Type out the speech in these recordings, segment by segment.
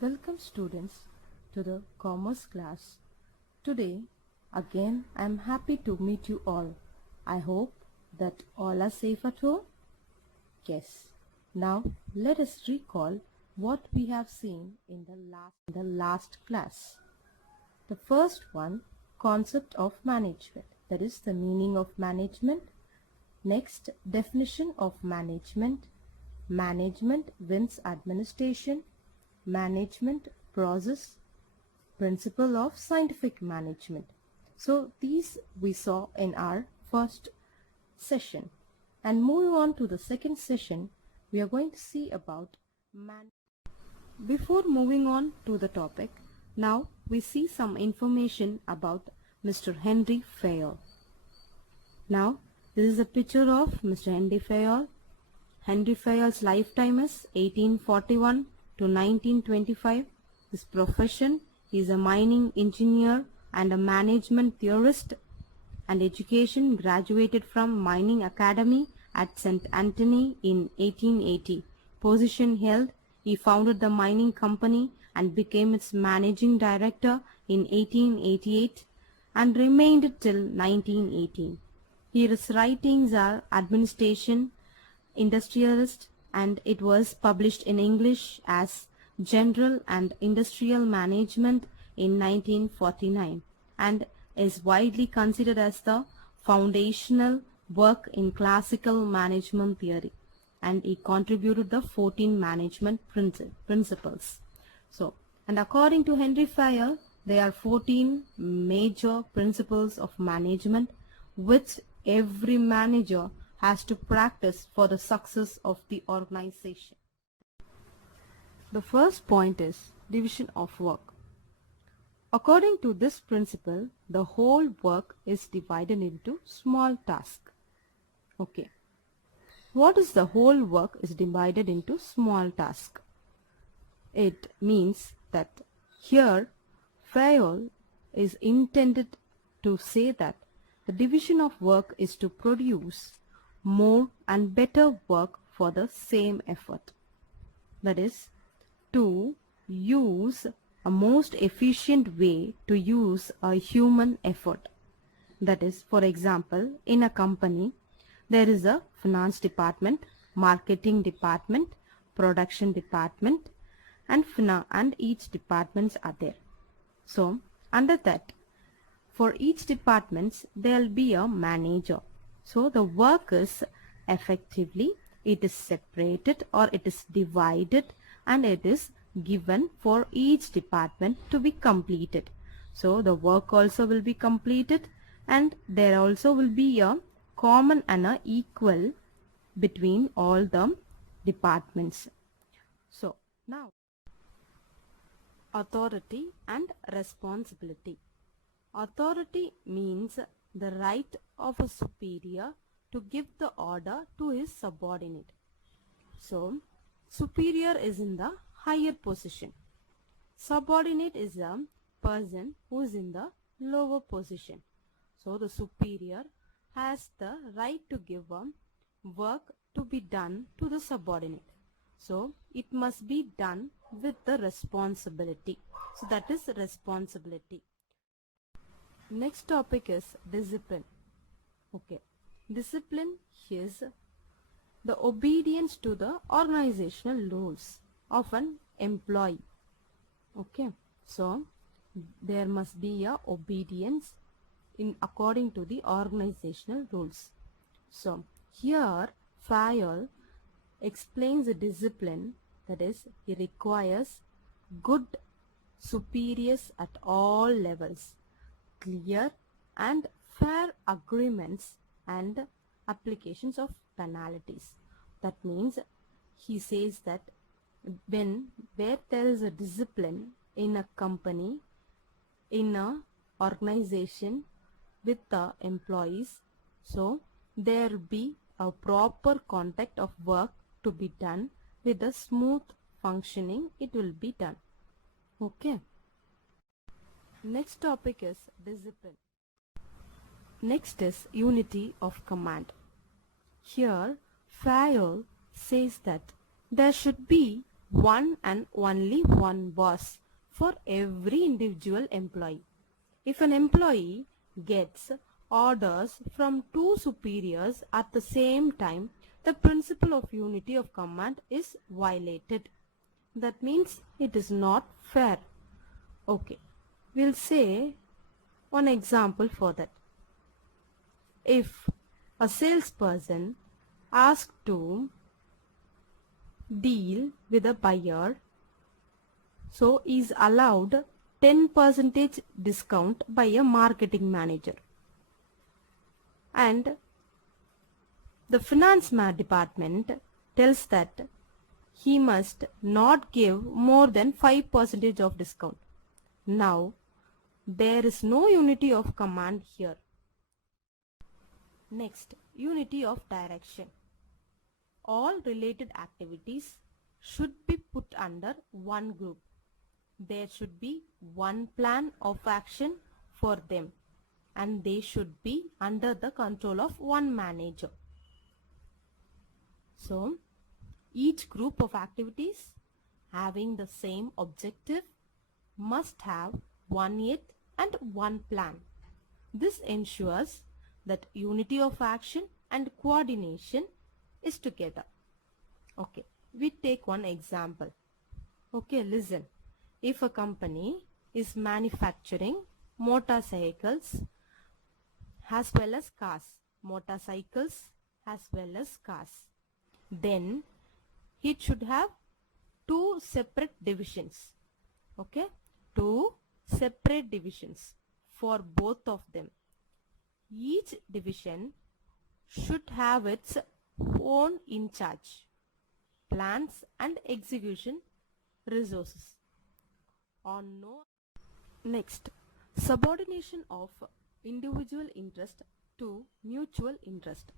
Welcome students to the commerce class. Today again I am happy to meet you all. I hope that all are safe at home. Yes. Now let us recall what we have seen in the last class. The first one, concept of management, that is the meaning of management. Next, definition of management. Management wins administration. Management process, principle of scientific management. So these we saw in our first session. And moving on to the second session, we are going to see about Before moving on to the topic, now we see some information about Mr. Henry Fayol. Now this is a picture of Mr. Henry Fayol. Henry Fayol's lifetime is 1841 to 1925. His profession is a mining engineer and a management theorist, and education graduated from Mining Academy at St. Anthony in 1880. Position held, he founded the mining company and became its managing director in 1888 and remained till 1918. His writings are Administration, Industrialist, and it was published in English as General and Industrial Management in 1949 and is widely considered as the foundational work in classical management theory, and he contributed the 14 management principles. So, and according to Henry Fayol, there are 14 major principles of management which every manager has to practice for the success of the organization. The first point is division of work. According to this principle, the whole work is divided into small tasks. Okay. What is the whole work is divided into small tasks? It means that here Fayol is intended to say that the division of work is to produce more and better work for the same effort. That is, to use a most efficient way to use a human effort. That is, for example, in a company, there is a finance department, marketing department, production department, and each departments are there. So, under that, for each departments, there will be a manager. So the work is effectively, it is separated or it is divided and it is given for each department to be completed. So the work also will be completed, and there also will be a common and a equal between all the departments. So now, authority and responsibility. Authority means the right of a superior to give the order to his subordinate. So, superior is in the higher position. Subordinate is a person who is in the lower position. So, the superior has the right to give work to be done to the subordinate. So, it must be done with the responsibility. So, that is responsibility. Next topic is discipline. Okay, discipline is the obedience to the organizational rules of an employee. Okay, so there must be a obedience in according to the organizational rules. So here Fayol explains the discipline, that is, he requires good superiors at all levels, clear and fair agreements and applications of penalties. That means he says that where there is a discipline in a company, in a organization with the employees, so there will be a proper conduct of work to be done with a smooth functioning, it will be done. Okay. Next topic is discipline. Next is unity of command. Here Fayol says that there should be one and only one boss for every individual employee. If an employee gets orders from two superiors at the same time, the principle of unity of command is violated. That means it is not fair. Okay, we'll say one example for that. If a salesperson asked to deal with a buyer, so is allowed 10% discount by a marketing manager, and the finance department tells that he must not give more than 5% of discount. Now there is no unity of command here. Next, unity of direction. All related activities should be put under one group. There should be one plan of action for them, and they should be under the control of one manager. So, each group of activities having the same objective must have one aim and one plan. This ensures that unity of action and coordination is together. Okay, we take one example. Okay, listen. If a company is manufacturing motorcycles as well as cars, then it should have two separate divisions. Okay, two separate divisions for both of them. Each division should have its own in charge, plans and execution resources. On no Next, subordination of individual interest to mutual interest.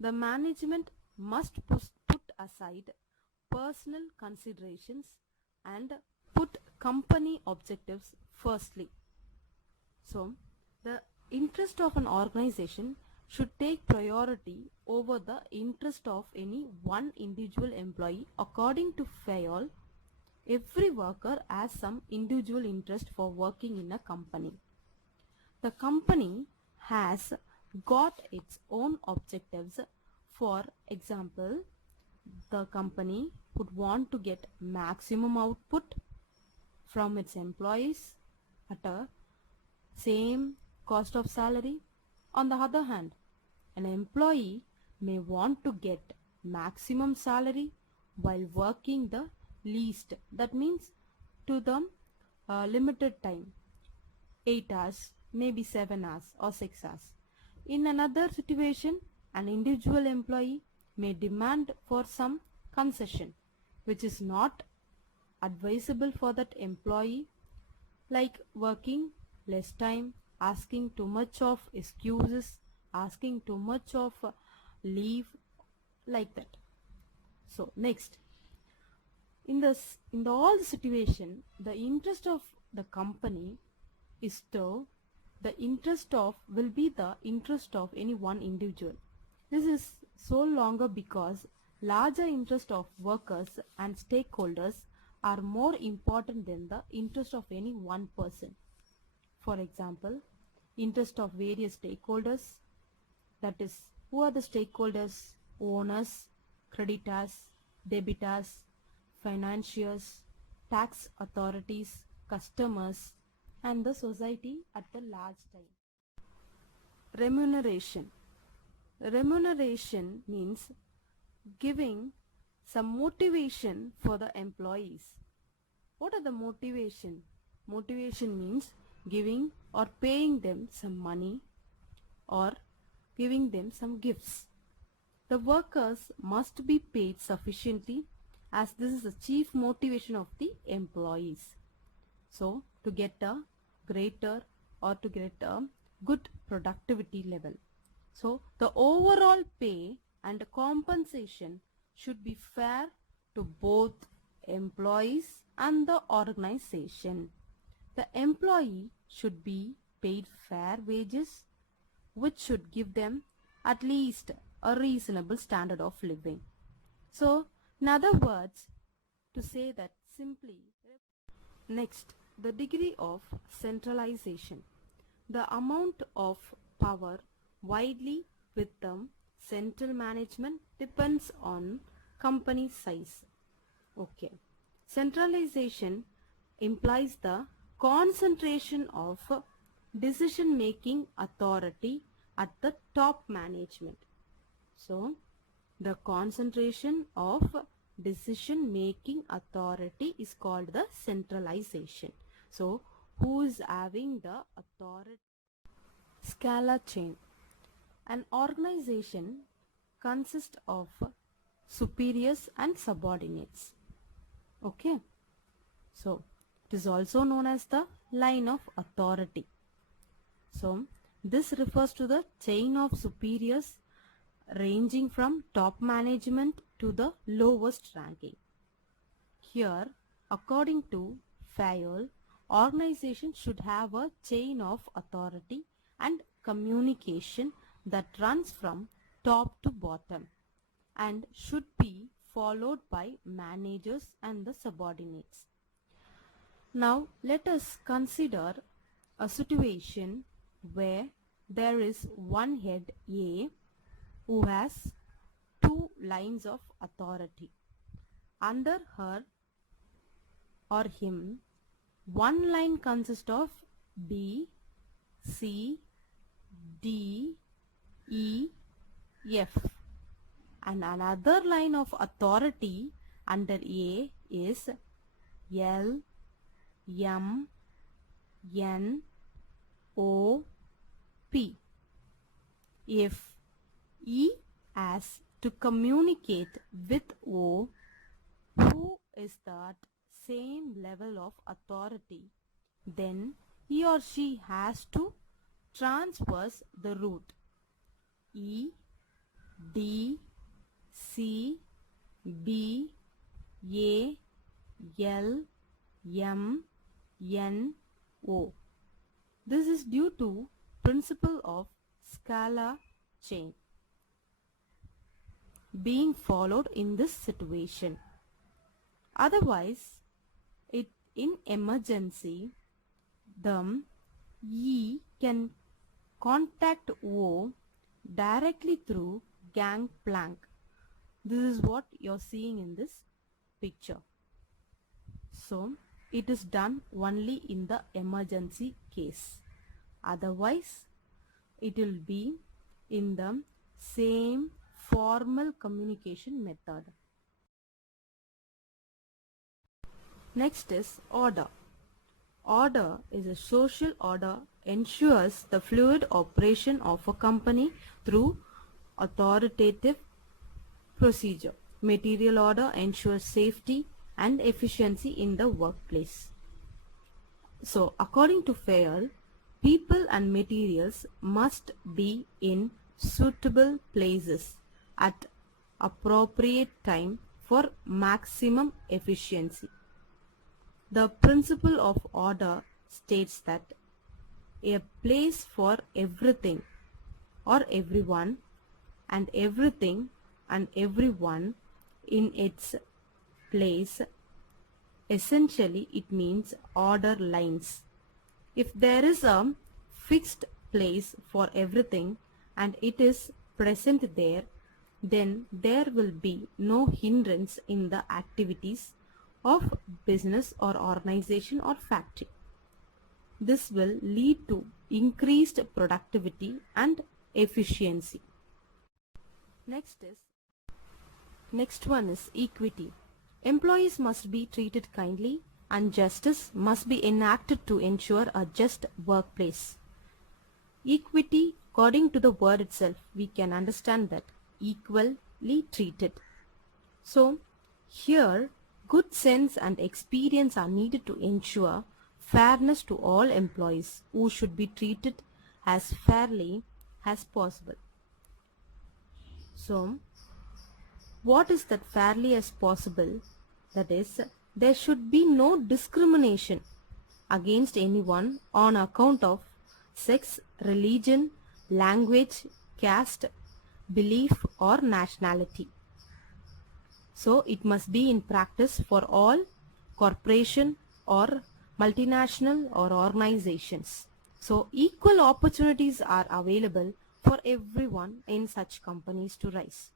The management must put aside personal considerations and put company objectives firstly. So, the interest of an organization should take priority over the interest of any one individual employee. According to Fayol, every worker has some individual interest for working in a company. The company has got its own objectives. For example, the company would want to get maximum output from its employees at a same cost of salary. On the other hand, an employee may want to get maximum salary while working the least, that means to the limited time, 8 hours, maybe 7 hours or 6 hours. In another situation, an individual employee may demand for some concession which is not advisable for that employee, like working less time, asking too much of excuses, asking too much of leave, like that. So next, in all the situation, the interest of the company is to the interest of will be the interest of any one individual. This is so longer because larger interest of workers and stakeholders are more important than the interest of any one person. For example, interest of various stakeholders, that is, who are the stakeholders? Owners, creditors, debitors, financiers, tax authorities, customers, and the society at the large time. Remuneration. Remuneration means giving some motivation for the employees. What are the motivation? Motivation means giving or paying them some money or giving them some gifts. The workers must be paid sufficiently, as this is the chief motivation of the employees. So, to get a greater or to get a good productivity level. So, the overall pay and compensation should be fair to both employees and the organization. The employee should be paid fair wages, which should give them at least a reasonable standard of living. So, in other words, to say that simply. Next, the degree of centralization. The amount of power widely with the central management depends on company size. Okay. Centralization implies the concentration of decision-making authority at the top management. So, the concentration of decision-making authority is called the centralization. So, who is having the authority? Scala chain. An organization consists of superiors and subordinates. Okay. So, it is also known as the line of authority. So, this refers to the chain of superiors ranging from top management to the lowest ranking. Here, according to Fayol, organization should have a chain of authority and communication that runs from top to bottom and should be followed by managers and the subordinates. Now let us consider a situation where there is one head A who has two lines of authority. Under her or him, one line consists of B, C, D, E, F, and another line of authority under A is L, M, N, O, P. If E has to communicate with O, who is that same level of authority, then he or she has to transverse the route E, D, C, B, A, L, M, N, O. This is due to principle of Scala chain being followed in this situation. Otherwise, in emergency, the E can contact O directly through gangplank. This is what you're seeing in this picture. So, it is done only in the emergency case. Otherwise, it will be in the same formal communication method. Next is order. Order is a social order ensures the fluid operation of a company through authoritative procedure. Material order ensures safety and efficiency in the workplace. So, according to Fayol, people and materials must be in suitable places at appropriate time for maximum efficiency. The principle of order states that a place for everything or everyone and everything and everyone in its place. Essentially, it means order lines. If there is a fixed place for everything and it is present there, then there will be no hindrance in the activities of business or organization or factory. This will lead to increased productivity and efficiency. Next one is equity. Employees must be treated kindly and justice must be enacted to ensure a just workplace. Equity, according to the word itself, we can understand that equally treated. So, here good sense and experience are needed to ensure fairness to all employees who should be treated as fairly as possible. So, what is that fairly as possible? That is, there should be no discrimination against anyone on account of sex, religion, language, caste, belief or nationality. So it must be in practice for all corporation or multinational or organizations. So equal opportunities are available for everyone in such companies to rise.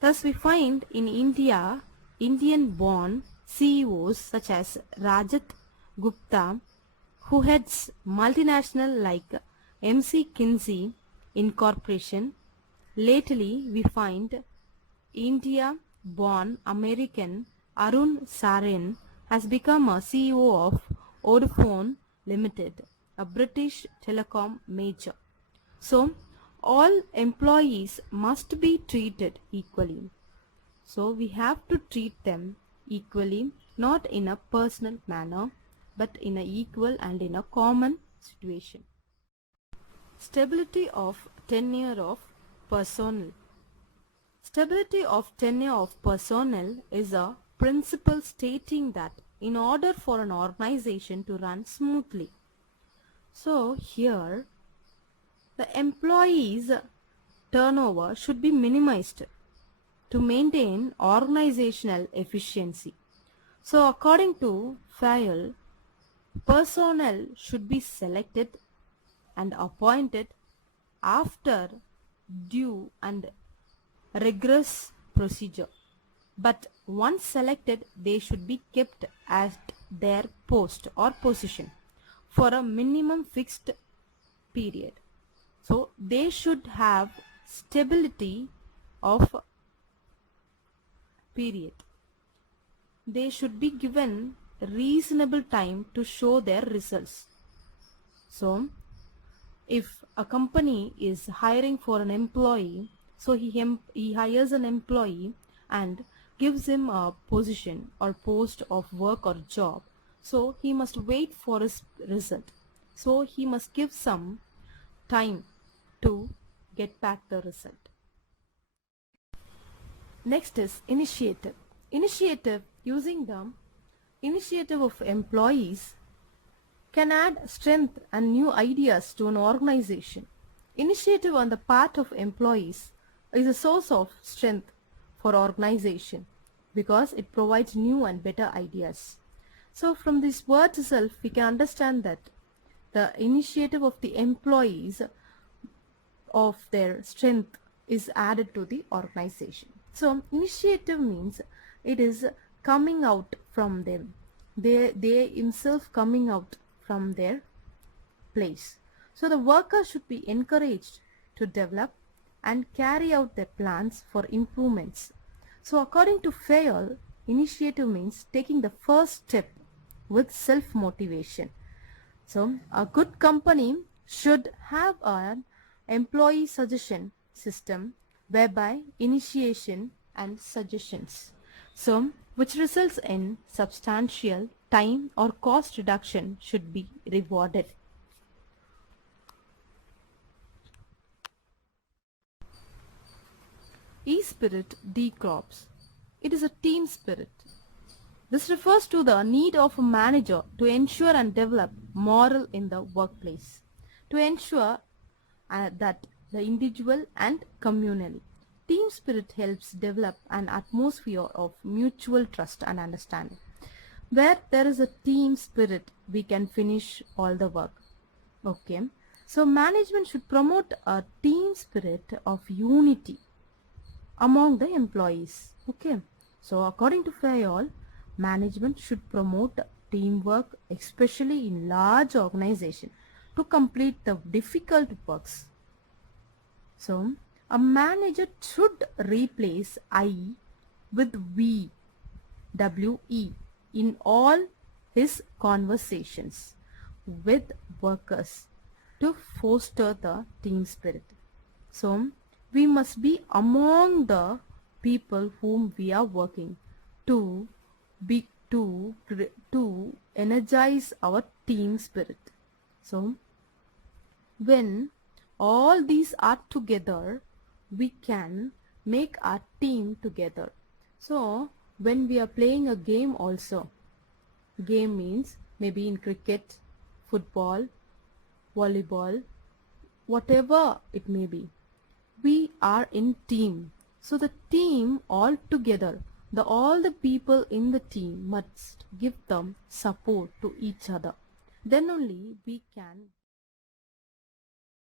Thus we find in India, Indian-born CEOs such as Rajat Gupta, who heads multinational like MC Kinsey Incorporation. Lately we find India-born American Arun Sarin has become a CEO of Vodafone Limited, a British telecom major. So, all employees must be treated equally. So, we have to treat them equally, not in a personal manner, but in a equal and in a common situation. Stability of tenure of personnel. Stability of tenure of personnel is a principle stating that in order for an organization to run smoothly. So, here the employees' turnover should be minimized to maintain organizational efficiency. So according to Fayol, personnel should be selected and appointed after due and rigorous procedure. But once selected, they should be kept at their post or position for a minimum fixed period. So they should have stability of period. They should be given reasonable time to show their results. So if a company is hiring for an employee, so he hires an employee and gives him a position or post of work or job, so he must wait for his result. So he must give some time to get back the result. Next is initiative. Initiative, using the initiative of employees, can add strength and new ideas to an organization. Initiative on the part of employees is a source of strength for organization because it provides new and better ideas. So from this word itself we can understand that the initiative of the employees of their strength is added to the organization. So initiative means it is coming out from them. They himself coming out from their place. So the workers should be encouraged to develop and carry out their plans for improvements. So according to Fayol, initiative means taking the first step with self-motivation. So a good company should have an employee suggestion system whereby initiation and suggestions, so which results in substantial time or cost reduction should be rewarded. E-spirit decrops. It is a team spirit. This refers to the need of a manager to ensure and develop morale in the workplace, to ensure that the individual and communally. Team spirit helps develop an atmosphere of mutual trust and understanding. Where there is a team spirit, we can finish all the work. Okay. So management should promote a team spirit of unity among the employees. Okay. So according to Fayol, management should promote teamwork, especially in large organizations, to complete the difficult works. So a manager should replace I with we, WE, in all his conversations with workers to foster the team spirit. So we must be among the people whom we are working to energize our team spirit. So when all these are together, we can make our team together. So when we are playing a game also, game means maybe in cricket, football, volleyball, whatever it may be, we are in team. So the team all together, all the people in the team must give them support to each other. Then only we can